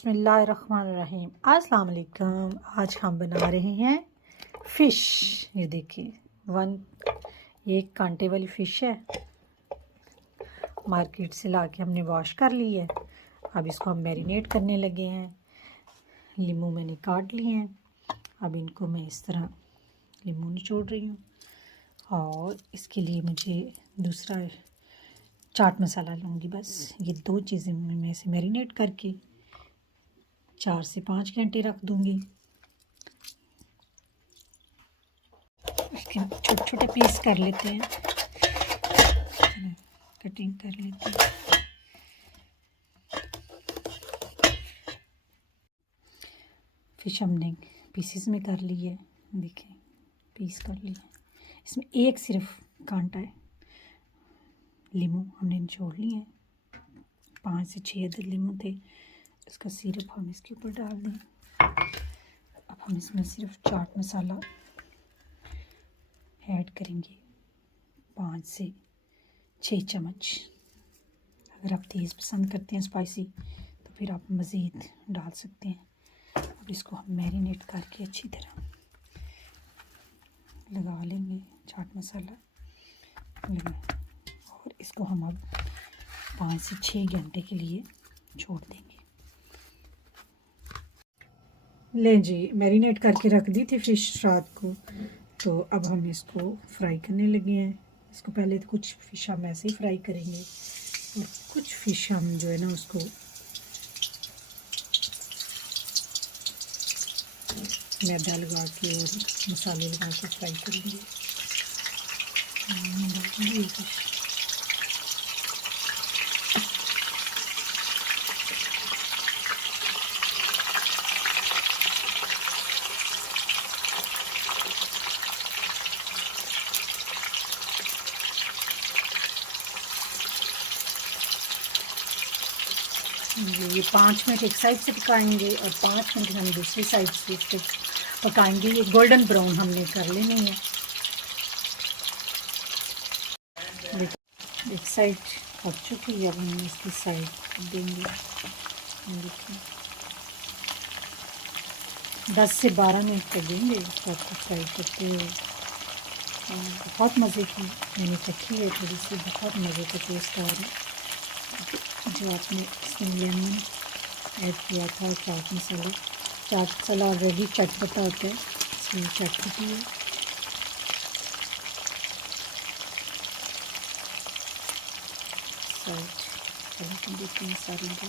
बिस्मिल्लाहिर्रहमानिर्रहीम। अस्सलाम वालेकुम। आज हम बना रहे हैं फ़िश। ये देखिए एक कांटे वाली फ़िश है, मार्केट से लाके हमने वॉश कर ली है। अब इसको हम मैरिनेट करने लगे हैं। लीमू मैंने काट लिए हैं, अब इनको मैं इस तरह लीमू निचोड़ रही हूँ। और इसके लिए मुझे दूसरा चाट मसाला लूँगी। बस ये दो चीज़ें मैं इसे मैरिनेट करके 4 से 5 घंटे रख दूँगी। इसके छोटे छोटे पीस कर लेते हैं, कटिंग कर लेते हैं। फिश हमने पीसेस में कर ली है, देखें पीस कर लिया। इसमें एक सिर्फ कांटा है। लीमू हमने निचोड़ लिए हैं, 5 से 6 अदद लीमू थे। इसका सिरप हम इसके ऊपर डाल दें। अब हम इसमें सिर्फ चाट मसाला ऐड करेंगे, 5 से 6 चम्मच। अगर आप तेज़ पसंद करते हैं स्पाइसी तो फिर आप मज़ीद डाल सकते हैं। अब इसको हम मैरिनेट करके अच्छी तरह लगा लेंगे, चाट मसाला लगा, और इसको हम अब 5 से 6 घंटे के लिए छोड़ देंगे। ले जी, मैरिनेट करके रख दी थी फ़िश रात को, तो अब हम इसको फ्राई करने लगे हैं। इसको पहले तो कुछ फ़िश हम ऐसे ही फ्राई करेंगे और कुछ फ़िश हम जो है ना उसको मैदा लगा के और मसाले लगा के फ्राई करेंगे। ये 5 मिनट एक साइड से पकाएंगे और 5 मिनट हम दूसरी साइड से पकाएंगे। ये गोल्डन ब्राउन हमने कर लेनी है। एक साइड पक चुकी है, अब हम इसकी साइड देंगे। देखिए 10 से 12 मिनट लगेंगे इसको फ्राई करते हुए। बहुत मज़े की मैंने चखी है थोड़ी सी, बहुत मज़े का टेस्ट आ रहा है। जो आपने इसमें लेमन ऐड किया था, चाट मसाला ऑलरेडी चटपटा होता है, इसमें चटपटी है। साइड देखते हैं सारी को।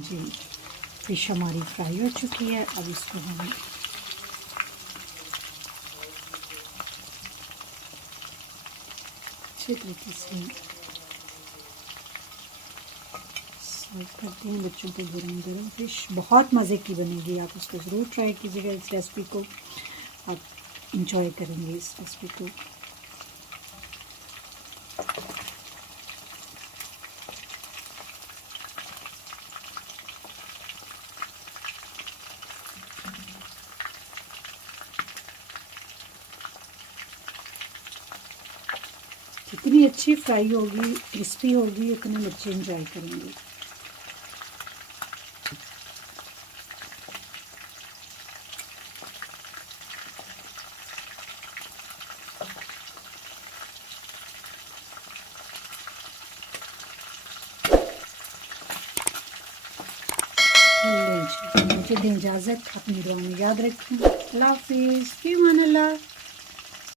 जी फ़िश हमारी फ्राई हो चुकी है। अब इसको हम अच्छे तरीके से सर्व करते हैं बच्चों को। गरम गरम फ़िश बहुत मज़े की बनेगी, आप इसको ज़रूर ट्राई कीजिएगा। इस रेसिपी को आप इंजॉय करेंगे, इस रेसिपी को। जितनी अच्छी फ्राई होगी, क्रिस्पी होगी, उतने बच्चे एंजॉय करेंगे। मुझे दें इजाज़त, अपनी दुआ में याद रखें। अल्लाह हाफ़िज़, फ़ी अमान अल्लाह।